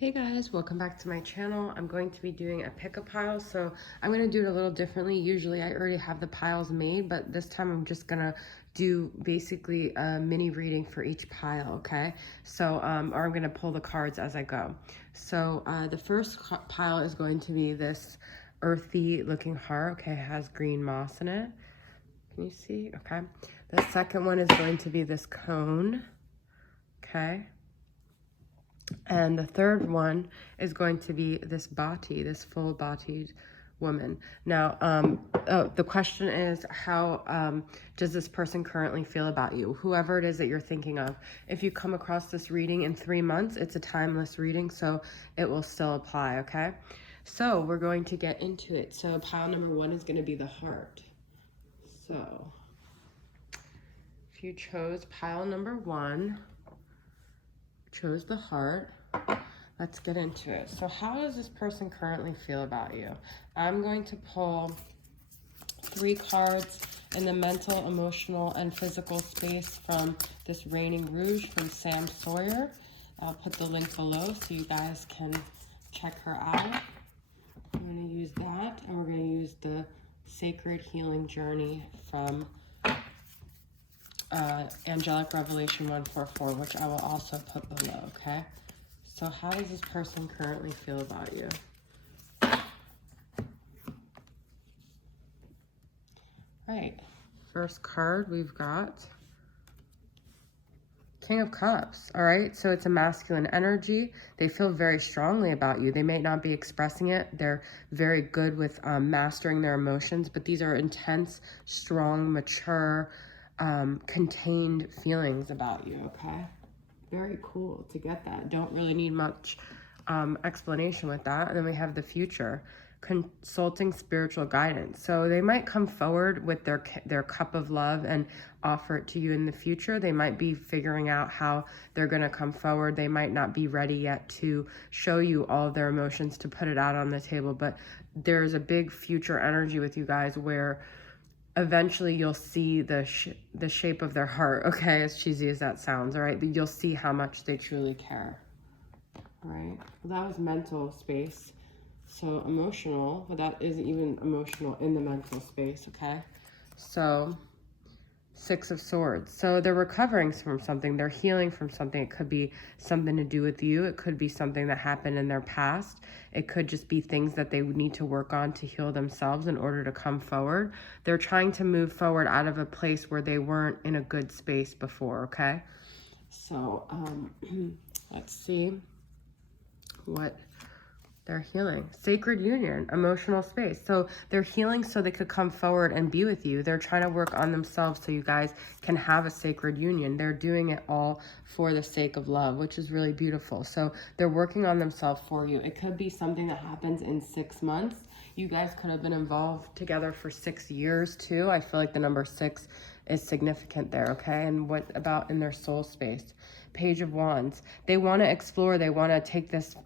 Hey guys, welcome back to my channel. I'm going to be doing a pick a pile, so I'm going to do it a little differently. Usually I already have the piles made, but this time I'm just going to do basically a mini reading for each pile, okay? So, or I'm going to pull the cards as I go. So the first pile is going to be this earthy looking heart, okay? It has green moss in it. Can you see? Okay. The second one is going to be this cone, okay? And the third one is going to be this body, this full-bodied woman. Now, the question is, how does this person currently feel about you? Whoever it is that you're thinking of. If you come across this reading in 3 months, it's a timeless reading, so it will still apply, okay? So we're going to get into it. So pile number 1 is going to be the heart. So if you chose pile number 1, chose the heart, let's get into it. So how does this person currently feel about you? I'm going to pull 3 cards in the mental, emotional, and physical space from this Raining Rouge from Sam Sawyer. I'll put the link below so you guys can check her out. I'm going to use that, and we're going to use the Sacred Healing Journey from Angelic Revelation 144, which I will also put below, okay? So how does this person currently feel about you? Right, first card we've got King of Cups, all right? So it's a masculine energy. They feel very strongly about you. They may not be expressing it. They're very good with mastering their emotions, but these are intense, strong, mature, contained feelings about you, okay? Very cool to get that. Don't really need much explanation with that. And then we have the future, consulting spiritual guidance. So they might come forward with their cup of love and offer it to you in the future. They might be figuring out how they're going to come forward. They might not be ready yet to show you all of their emotions, to put it out on the table, but there's a big future energy with you guys where eventually you'll see the shape of their heart, okay, as cheesy as that sounds, all right? You'll see how much they truly care, all right? Well, that was mental space. So emotional, but that isn't even emotional in the mental space, okay? So 6 of Swords. So they're recovering from something. They're healing from something. It could be something to do with you. It could be something that happened in their past. It could just be things that they would need to work on to heal themselves in order to come forward. They're trying to move forward out of a place where they weren't in a good space before, okay? So let's see what they're healing. Sacred union, emotional space. So they're healing so they could come forward and be with you. They're trying to work on themselves so you guys can have a sacred union. They're doing it all for the sake of love, which is really beautiful. So they're working on themselves for you. It could be something that happens in 6 months. You guys could have been involved together for 6 years too. I feel like the number 6 is significant there, okay? And what about in their soul space? Page of Wands. They want to explore. They want to take this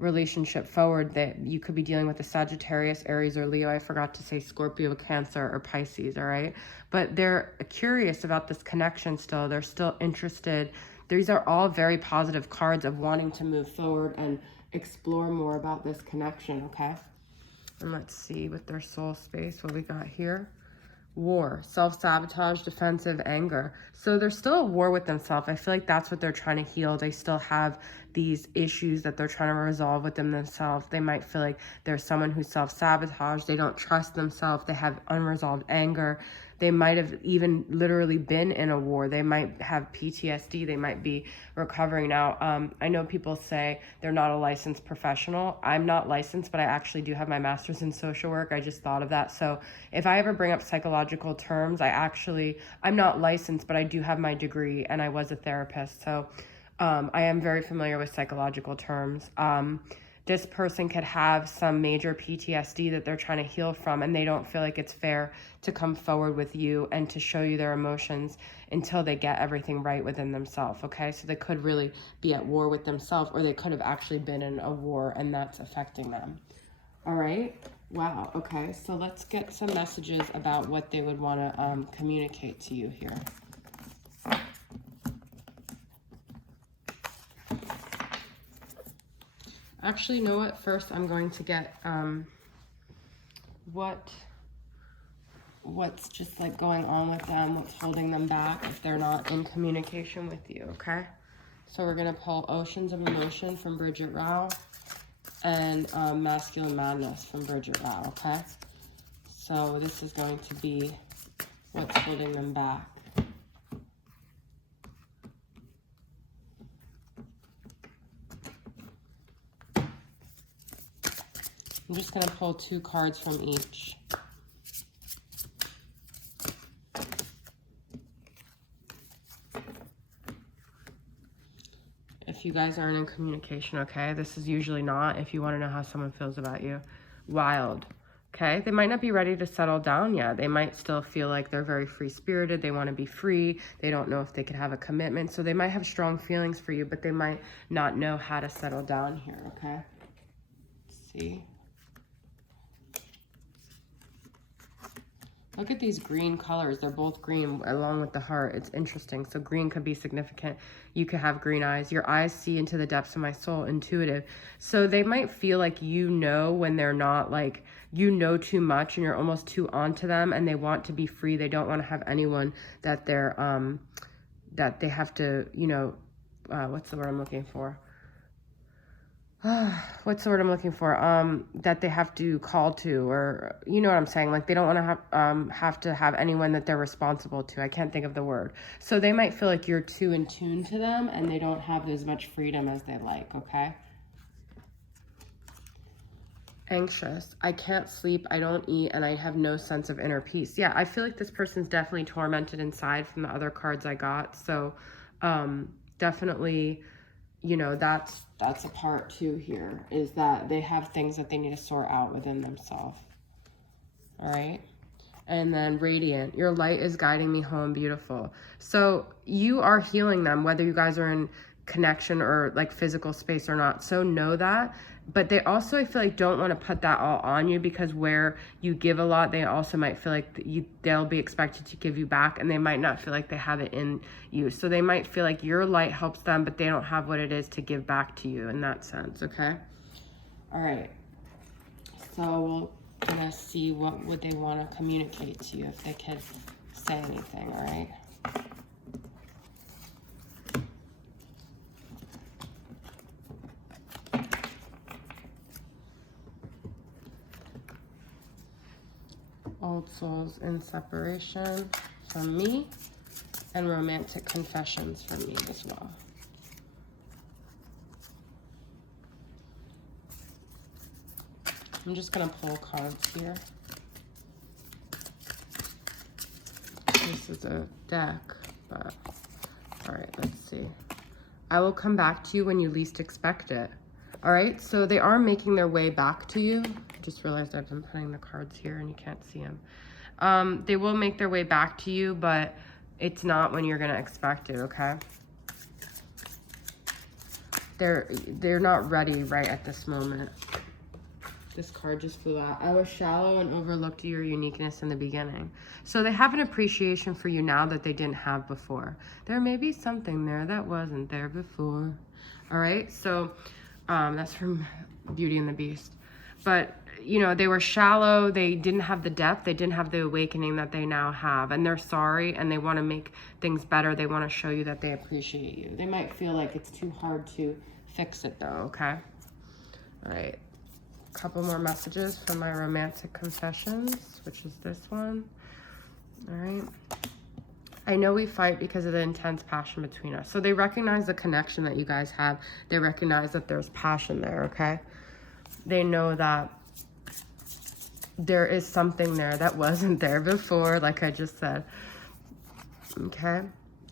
relationship forward. That you could be dealing with a Sagittarius, Aries, or Leo. I forgot to say Scorpio, Cancer, or Pisces, all right? But they're curious about this connection still. They're still interested. These are all very positive cards of wanting to move forward and explore more about this connection, okay? And let's see with their soul space what we got here. War, self-sabotage, defensive, anger. So they're still at war with themselves. I feel like that's what they're trying to heal. They still have these issues that they're trying to resolve within themselves. They might feel like there's someone who's self-sabotaged. They don't trust themselves. They have unresolved anger. They might have even literally been in a war. They might have PTSD. They might be recovering now. I know people say they're not a licensed professional. I'm not licensed, but I actually do have my master's in social work. I just thought of that. So if I ever bring up psychological terms, I'm not licensed, but I do have my degree and I was a therapist. So I am very familiar with psychological terms. This person could have some major PTSD that they're trying to heal from, and they don't feel like it's fair to come forward with you and to show you their emotions until they get everything right within themselves, okay? So they could really be at war with themselves, or they could have actually been in a war, and that's affecting them. All right? Wow, okay. So let's get some messages about what they would want to communicate to you here. Actually, you know what? First, I'm going to get what's just like going on with them, what's holding them back if they're not in communication with you, okay? So we're gonna pull Oceans of Emotion from Bridget Rao and Masculine Madness from Bridget Rao, okay? So this is going to be what's holding them back. I'm just gonna pull 2 cards from each. If you guys aren't in communication, okay? This is usually not if you want to know how someone feels about you. Wild, okay? They might not be ready to settle down yet. They might still feel like they're very free-spirited. They want to be free. They don't know if they could have a commitment. So they might have strong feelings for you, but they might not know how to settle down here, okay? Let's see. Look at these green colors. They're both green along with the heart. It's interesting. So green could be significant. You could have green eyes. Your eyes see into the depths of my soul. Intuitive. So they might feel like you know when they're not, like you know too much and you're almost too onto them, and they want to be free. They don't want to have anyone that they're that they have to, you know, what's the word I'm looking for? What's the word I'm looking for? That they have to call to, or you know what I'm saying? Like they don't want to have to have anyone that they're responsible to. I can't think of the word. So they might feel like you're too in tune to them and they don't have as much freedom as they like, okay? Anxious. I can't sleep, I don't eat, and I have no sense of inner peace. Yeah, I feel like this person's definitely tormented inside from the other cards I got. So definitely, you know, that's a part too here, is that they have things that they need to sort out within themselves. All right. And then radiant, your light is guiding me home, beautiful. So you are healing them, whether you guys are in connection or like physical space or not. So know that. But they also, I feel like, don't want to put that all on you, because where you give a lot, they also might feel like they'll be expected to give you back, and they might not feel like they have it in you. So they might feel like your light helps them, but they don't have what it is to give back to you in that sense, okay? All right. So we're gonna see what would they want to communicate to you, if they could say anything, all right? Old souls in separation from me, and romantic confessions from me as well. I'm just gonna pull cards here. This is a deck, but all right, let's see. I will come back to you when you least expect it. All right, so they are making their way back to you. I just realized I've been putting the cards here and you can't see them. They will make their way back to you, but it's not when you're gonna expect it, okay? They're not ready right at this moment. This card just flew out. I was shallow and overlooked your uniqueness in the beginning. So they have an appreciation for you now that they didn't have before. There may be something there that wasn't there before. All right, so that's from Beauty and the Beast. But, you know, they were shallow. They didn't have the depth. They didn't have the awakening that they now have. And they're sorry, and they want to make things better. They want to show you that they appreciate you. They might feel like it's too hard to fix it, though, okay? All right. Couple more messages from my romantic confessions, which is this one. All right. I know we fight because of the intense passion between us. So they recognize the connection that you guys have. They recognize that there's passion there, okay? They know that there is something there that wasn't there before, like I just said. Okay?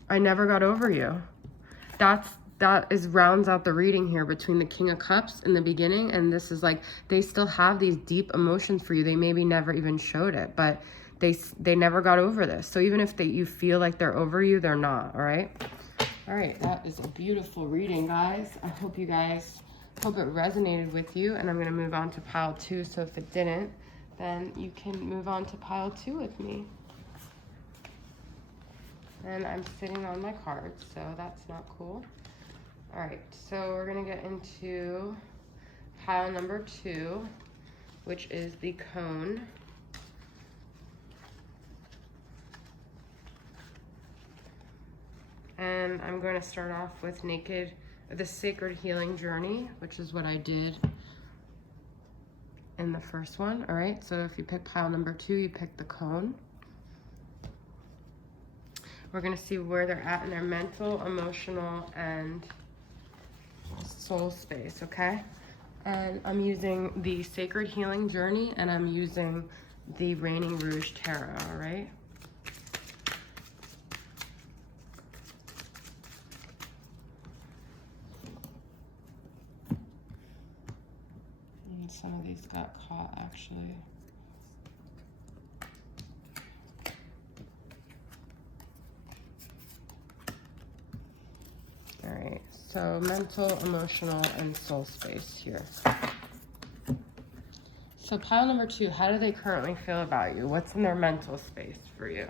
I never got over you. That rounds out the reading here between the King of Cups in the beginning, and this is like they still have these deep emotions for you. They maybe never even showed it, but they never got over this. So even if you feel like they're over you, they're not. All right, that is a beautiful reading, guys. I hope it resonated with you, and I'm going to move on to pile 2. So if it didn't, then you can move on to pile 2 with me. And I'm sitting on my cards, so that's not cool. All right, so we're gonna get into pile number 2, which is the cone. And I'm going to start off with the Sacred Healing Journey, which is what I did in the first one. All right, so if you pick pile number 2, you pick the cone. We're going to see where they're at in their mental, emotional, and soul space, okay? And I'm using the Sacred Healing Journey, and I'm using the Reigning Rouge Tarot, all right? And some of these got caught, actually. All right, so mental, emotional, and soul space here. So pile number 2, how do they currently feel about you? What's in their mental space for you?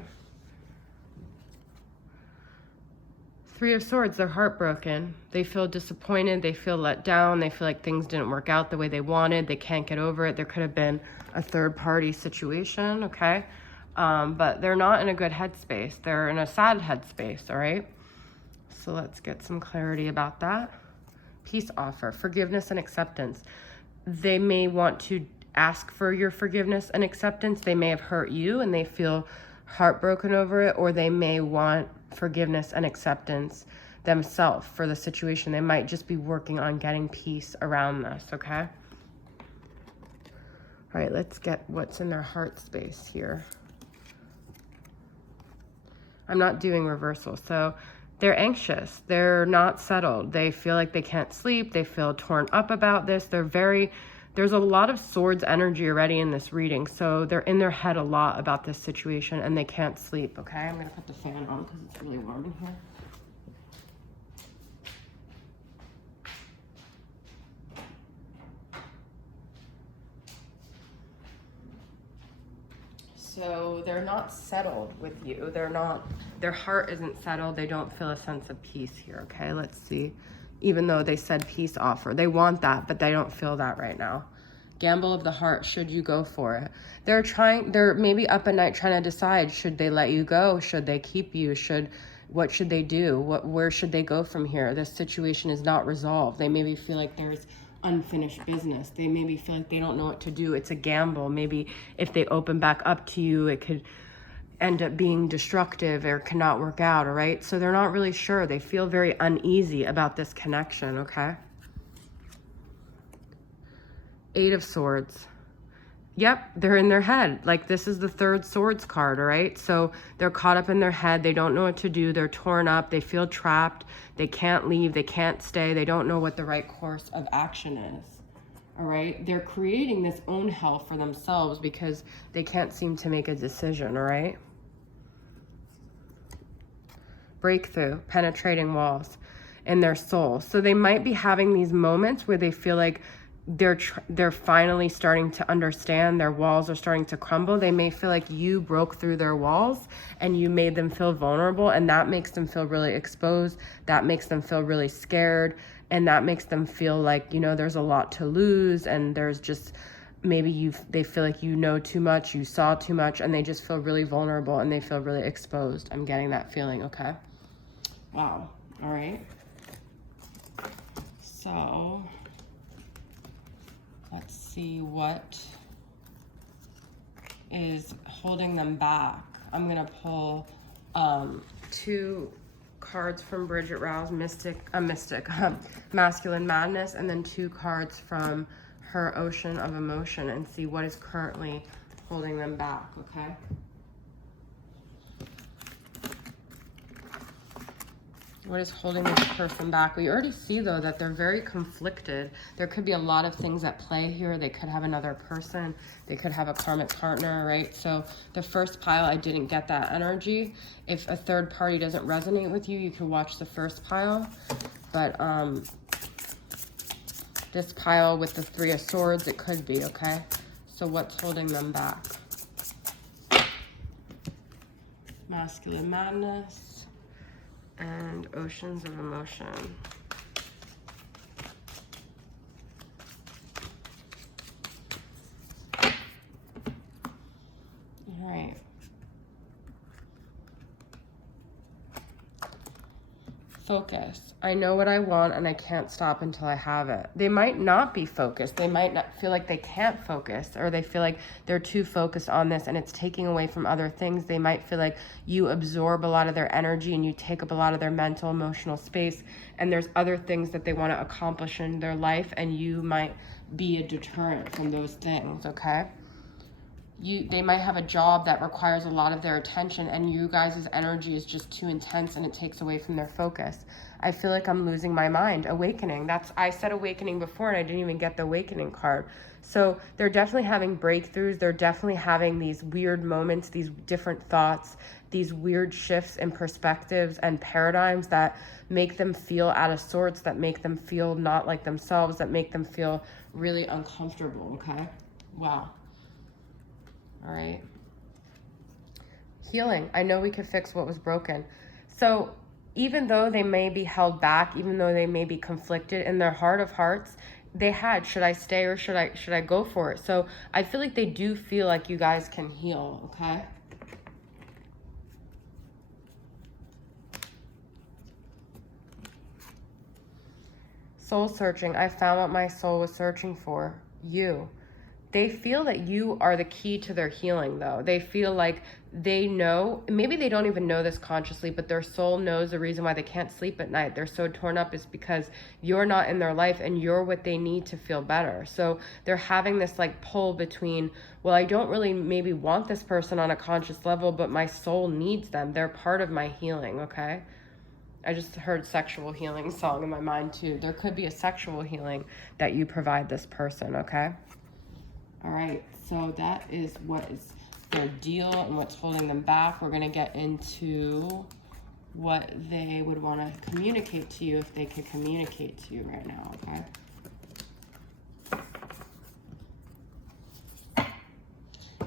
3 of Swords, they're heartbroken. They feel disappointed, they feel let down, they feel like things didn't work out the way they wanted, they can't get over it. There could have been a third-party situation, okay? But they're not in a good headspace. They're in a sad headspace, all right? So let's get some clarity about that. Peace offer, forgiveness and acceptance. They may want to ask for your forgiveness and acceptance. They may have hurt you and they feel heartbroken over it, or they may want forgiveness and acceptance themselves for the situation. They might just be working on getting peace around this, okay? All right, let's get what's in their heart space here. I'm not doing reversal, so they're anxious. They're not settled. They feel like they can't sleep. They feel torn up about this. There's a lot of Swords energy already in this reading, so they're in their head a lot about this situation and they can't sleep, okay? I'm gonna put the fan on because it's really warm in here. So they're not settled with you. Their heart isn't settled. They don't feel a sense of peace here, okay? Let's see. Even though they said peace offer, they want that, but they don't feel that right now. Gamble of the heart, should you go for it? They're maybe up at night trying to decide, should they let you go? Should they keep you? What should they do? Where should they go from here? This situation is not resolved. They maybe feel like there's unfinished business. They maybe feel like they don't know what to do. It's a gamble. Maybe if they open back up to you, it could end up being destructive or cannot work out, all right? So they're not really sure. They feel very uneasy about this connection, okay? 8 of Swords. Yep, they're in their head. Like, this is the 3rd Swords card, all right? So they're caught up in their head. They don't know what to do. They're torn up. They feel trapped. They can't leave. They can't stay. They don't know what the right course of action is, all right? They're creating this own hell for themselves because they can't seem to make a decision, all right? Breakthrough, penetrating walls in their soul. So they might be having these moments where they feel like they're finally starting to understand. Their walls are starting to crumble. They may feel like you broke through their walls and you made them feel vulnerable, and that makes them feel really exposed. That makes them feel really scared, and that makes them feel like, you know, there's a lot to lose, and there's just maybe they feel like you know too much, you saw too much, and they just feel really vulnerable and they feel really exposed. I'm getting that feeling, okay? Wow. All right. So let's see what is holding them back. I'm gonna pull 2 cards from Bridget Rouse, Masculine Madness, and then 2 cards from her Ocean of Emotion, and see what is currently holding them back, okay? What is holding this person back? We already see, though, that they're very conflicted. There could be a lot of things at play here. They could have another person. They could have a karmic partner, right? So the first pile, I didn't get that energy. If a third party doesn't resonate with you, you can watch the first pile. But this pile with the 3 of Swords, it could be, okay? So what's holding them back? Masculine Madness and Oceans of Emotion. focus. I know what I want and I can't stop until I have it. They might not be focused. They might not feel like they can't focus, or they feel like they're too focused on this and it's taking away from other things. They might feel like you absorb a lot of their energy and you take up a lot of their mental, emotional space, and there's other things that they want to accomplish in their life, and you might be a deterrent from those things, okay? They might have a job that requires a lot of their attention, and you guys' energy is just too intense and it takes away from their focus. I feel like I'm losing my mind. Awakening. I said awakening before and I didn't even get the awakening card. So they're definitely having breakthroughs. They're definitely having these weird moments, these different thoughts, these weird shifts in perspectives and paradigms that make them feel out of sorts, that make them feel not like themselves, that make them feel really uncomfortable, okay? Wow. All right. Healing. I know we could fix what was broken. So even though they may be held back, even though they may be conflicted in their heart of hearts, they had, should I stay or should I go for it? So I feel like they do feel like you guys can heal, okay? Soul searching. I found what my soul was searching for. You. They feel that you are the key to their healing, though. They feel like they know, maybe they don't even know this consciously, but their soul knows the reason why they can't sleep at night. They're so torn up is because you're not in their life and you're what they need to feel better. So they're having this like pull between, well, I don't really maybe want this person on a conscious level, but my soul needs them. They're part of my healing, okay? I just heard sexual healing song in my mind too. There could be a sexual healing that you provide this person, okay? All right, so that is what is their deal and what's holding them back. We're gonna get into what they would wanna communicate to you if they could communicate to you right now, okay?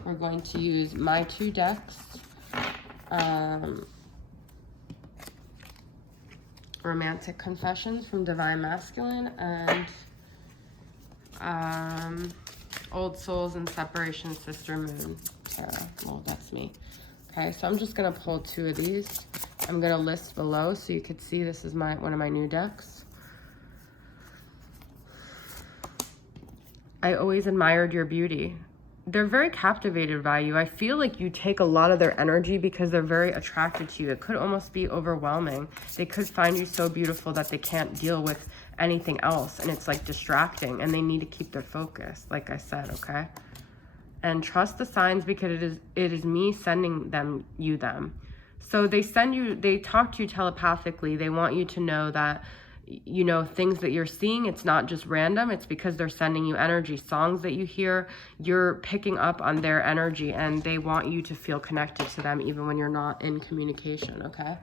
We're going to use my 2 decks. Romantic Confessions from Divine Masculine, and Old Souls and Separation, Sister Moon Tarot. Well, that's me. Okay, so I'm just gonna pull 2 of these. I'm gonna list below so you could see this is one of my new decks. I always admired your beauty. They're very captivated by you. I feel like you take a lot of their energy because they're very attracted to you. It could almost be overwhelming. They could find you so beautiful that they can't deal with anything else, and it's like distracting, and they need to keep their focus, like I said, okay? And trust the signs because it is me sending you them. So they talk to you telepathically. They want you to know that, you know, things that you're seeing, it's not just random. It's because they're sending you energy. Songs that you hear, you're picking up on their energy, and they want you to feel connected to them even when you're not in communication, okay?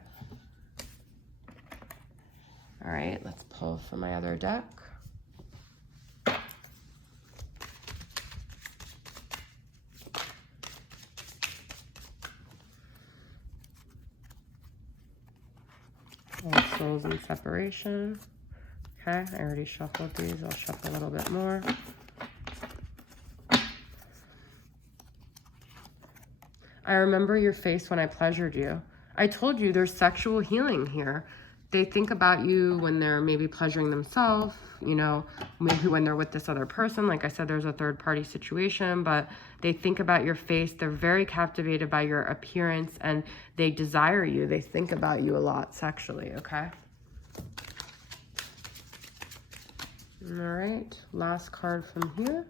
All right, let's pull from my other deck. Old Souls and Separation. Okay, I already shuffled these. I'll shuffle a little bit more. I remember your face when I pleasured you. I told you there's sexual healing here. They think about you when they're maybe pleasuring themselves, you know, maybe when they're with this other person. Like I said, there's a third party situation, but they think about your face. They're very captivated by your appearance, and they desire you. They think about you a lot sexually, okay? All right, last card from here.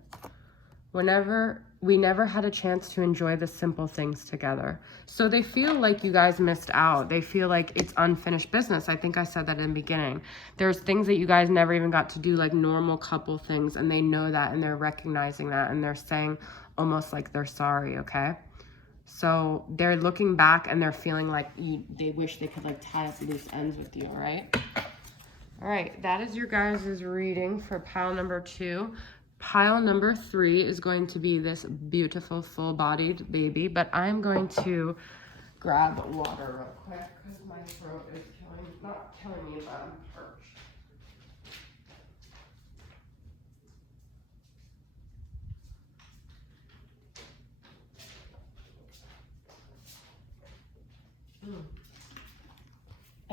We never had a chance to enjoy the simple things together. So they feel like you guys missed out. They feel like it's unfinished business. I think I said that in the beginning. There's things that you guys never even got to do, like normal couple things, and they know that, and they're recognizing that, and they're saying almost like they're sorry, okay? So they're looking back and they're feeling like they wish they could like tie up loose ends with you, all right? All right, that is your guys' reading for pile number 2. Pile number 3 is going to be this beautiful full-bodied baby, but I'm going to grab water real quick because my throat is not killing me, but I'm parched.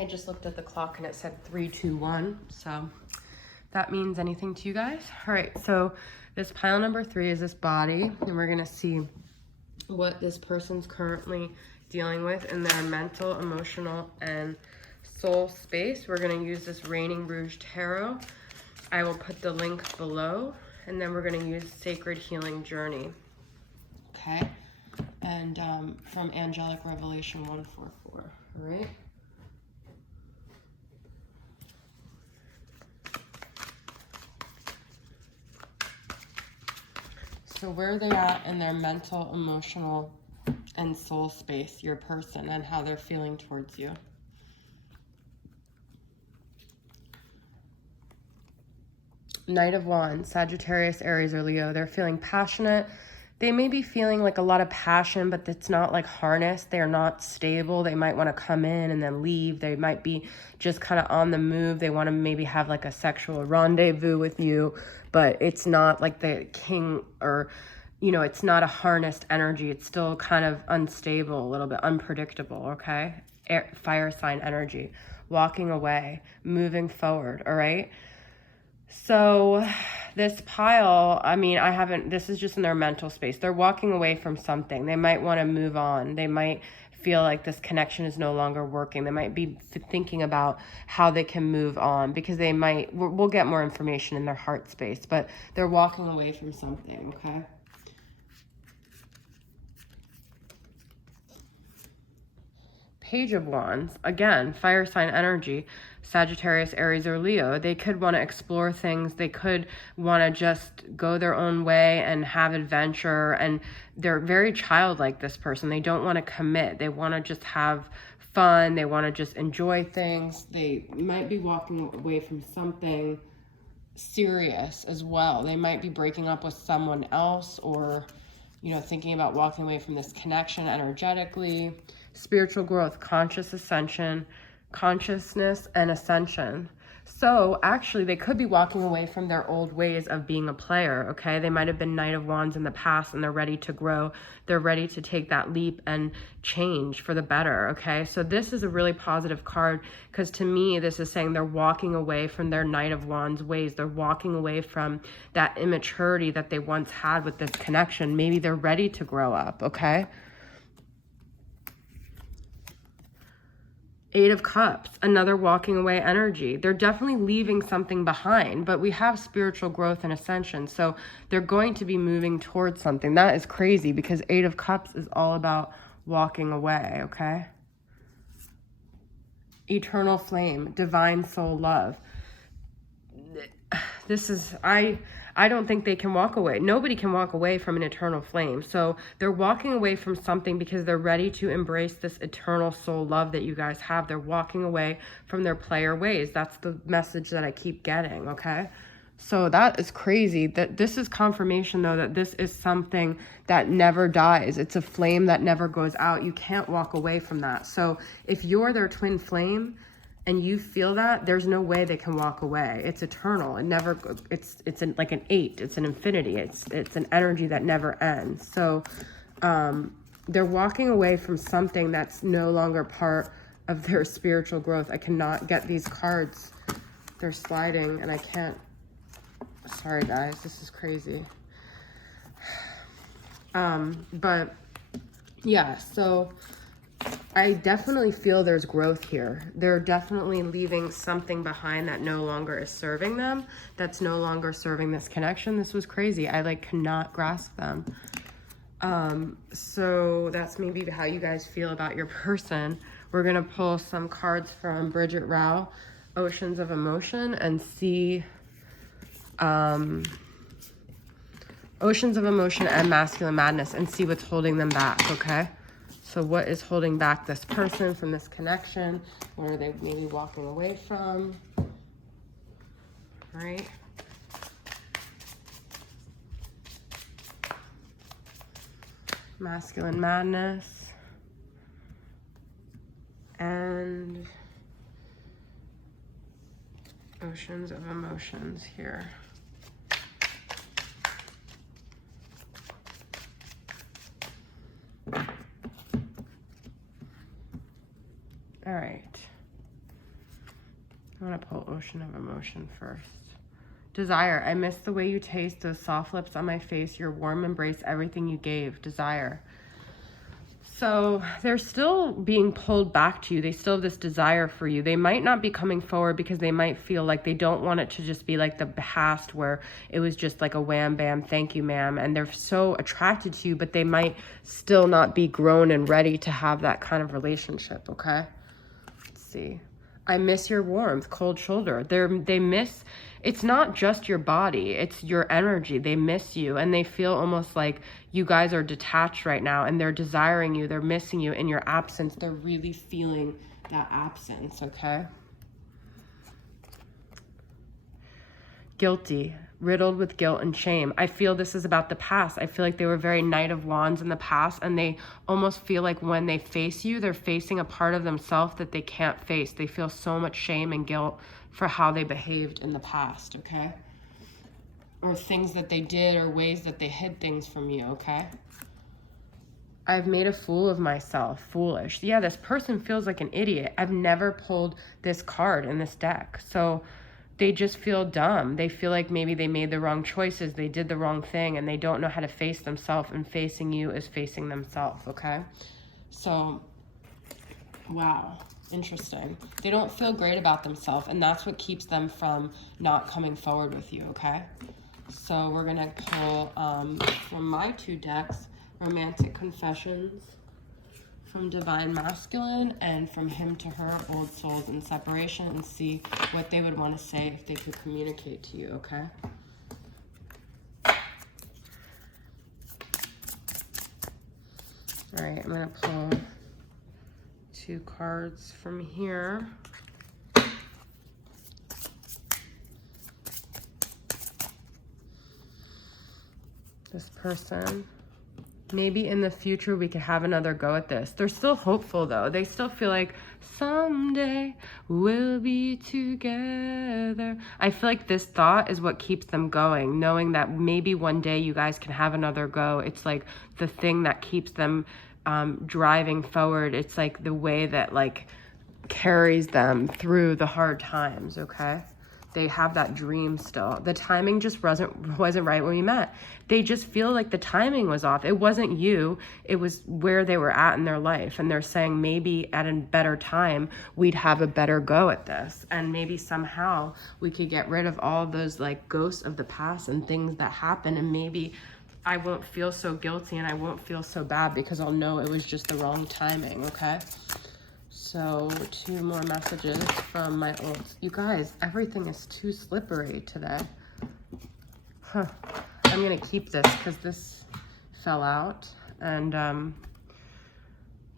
I just looked at the clock and it said 321. So that means anything to you guys. All right, so this pile number 3 is this body, and we're gonna see what this person's currently dealing with in their mental, emotional, and soul space. We're gonna use this Raining Rouge Tarot. I will put the link below, and then we're gonna use Sacred Healing Journey, okay? And from Angelic Revelation 144, all right? So where are they at in their mental, emotional, and soul space, your person, and how they're feeling towards you? Knight of Wands, Sagittarius, Aries, or Leo. They're feeling passionate. They may be feeling like a lot of passion, but it's not like harnessed. They're not stable. They might want to come in and then leave. They might be just kind of on the move. They want to maybe have like a sexual rendezvous with you, but it's not like the king, or, you know, it's not a harnessed energy. It's still kind of unstable, a little bit unpredictable, okay? Fire sign energy, walking away, moving forward, all right? So this pile, I mean, this is just in their mental space. They're walking away from something. They might want to move on. They might feel like this connection is no longer working. They might be thinking about how they can move on, because they might, we'll get more information in their heart space, but they're walking away from something, okay? Page of Wands, again, fire sign energy, Sagittarius, Aries, or Leo. They could want to explore things. They could want to just go their own way and have adventure. And they're very childlike, this person. They don't want to commit. They want to just have fun. They want to just enjoy things. They might be walking away from something serious as well. They might be breaking up with someone else, or, you know, thinking about walking away from this connection energetically. Spiritual growth, consciousness and ascension. So actually they could be walking away from their old ways of being a player, okay? They might have been Knight of Wands in the past, and they're ready to grow. They're ready to take that leap and change for the better, okay? So this is a really positive card, because to me, this is saying they're walking away from their Knight of Wands ways. They're walking away from that immaturity that they once had with this connection. Maybe they're ready to grow up, okay? 8 of Cups, another walking away energy. They're definitely leaving something behind, but we have spiritual growth and ascension. So they're going to be moving towards something. That is crazy, because 8 of Cups is all about walking away, okay? Eternal flame, divine soul love. This is, I don't think they can walk away. Nobody can walk away from an eternal flame. So they're walking away from something because they're ready to embrace this eternal soul love that you guys have. They're walking away from their player ways. That's the message that I keep getting, okay? So that is crazy. That this is confirmation, though, that this is something that never dies. It's a flame that never goes out. You can't walk away from that. So if you're their twin flame and you feel that, there's no way they can walk away. It's eternal. It never, like an 8. It's an infinity. It's an energy that never ends. So they're walking away from something that's no longer part of their spiritual growth. I cannot get these cards. They're sliding and I can't. Sorry guys, this is crazy. But yeah, so I definitely feel there's growth here. They're definitely leaving something behind that no longer is serving them, that's no longer serving this connection. This was crazy. I like cannot grasp them. So that's maybe how you guys feel about your person. We're gonna pull some cards from Bridget Rao, Oceans of Emotion, and see Oceans of Emotion and Masculine Madness, and see what's holding them back, okay? So what is holding back this person from this connection? What are they maybe walking away from? All right. Masculine Madness. And Oceans of Emotions here. All right. going to pull Ocean of Emotion first. Desire. I miss the way you taste, those soft lips on my face, your warm embrace, everything you gave. Desire. So they're still being pulled back to you. They still have this desire for you. They might not be coming forward because they might feel like they don't want it to just be like the past where it was just like a wham, bam, thank you, ma'am. And they're so attracted to you, but they might still not be grown and ready to have that kind of relationship, okay? Let's see. I miss your warmth, cold shoulder. They miss, it's not just your body, it's your energy. They miss you and they feel almost like you guys are detached right now and they're desiring you, they're missing you in your absence. They're really feeling that absence, okay? Guilty, riddled with guilt and shame. I feel this is about the past. I feel like they were very Knight of Wands in the past, and they almost feel like when they face you, they're facing a part of themselves that they can't face. They feel so much shame and guilt for how they behaved in the past, okay? Or things that they did or ways that they hid things from you, okay? I've made a fool of myself. Foolish. Yeah, this person feels like an idiot. I've never pulled this card in this deck. So they just feel dumb. They feel like maybe they made the wrong choices. They did the wrong thing and they don't know how to face themselves, and facing you is facing themselves, okay? So, wow, interesting. They don't feel great about themselves, and that's what keeps them from not coming forward with you, okay? So we're gonna pull from my two decks, Romantic Confessions, from Divine Masculine, and from Him to Her, Old Souls and Separation, and see what they would want to say if they could communicate to you, okay? All right, I'm going to pull 2 cards from here. This person. Maybe in the future we could have another go at this. They're still hopeful though. They still feel like someday we'll be together. I feel like this thought is what keeps them going, knowing that maybe one day you guys can have another go. It's like the thing that keeps them driving forward. It's like the way that like carries them through the hard times, okay? They have that dream still. The timing just wasn't right when we met. They just feel like the timing was off. It wasn't you. It was where they were at in their life. And they're saying maybe at a better time, we'd have a better go at this. And maybe somehow we could get rid of all of those like ghosts of the past and things that happened. And maybe I won't feel so guilty and I won't feel so bad because I'll know it was just the wrong timing, okay? So 2 more messages from my olds. You guys, everything is too slippery today. Huh. I'm going to keep this because this fell out. And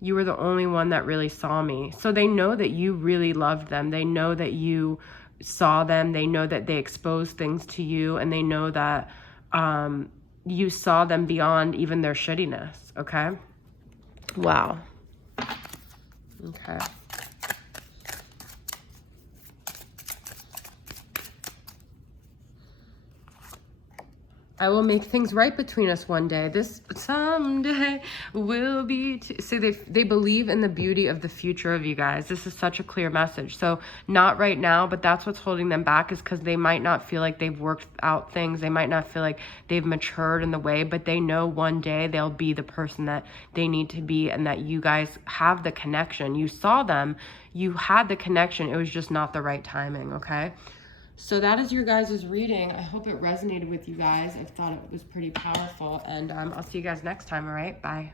you were the only one that really saw me. So they know that you really loved them. They know that you saw them. They know that they exposed things to you. And they know that you saw them beyond even their shittiness. Okay? Wow. Okay. I will make things right between us one day. This someday will be. See, they believe in the beauty of the future of you guys. This is such a clear message. So not right now, but that's what's holding them back, is because they might not feel like they've worked out things. They might not feel like they've matured in the way, but they know one day they'll be the person that they need to be, and that you guys have the connection. You saw them, you had the connection. It was just not the right timing, okay? So that is your guys' reading. I hope it resonated with you guys. I thought it was pretty powerful. And I'll see you guys next time, all right? Bye.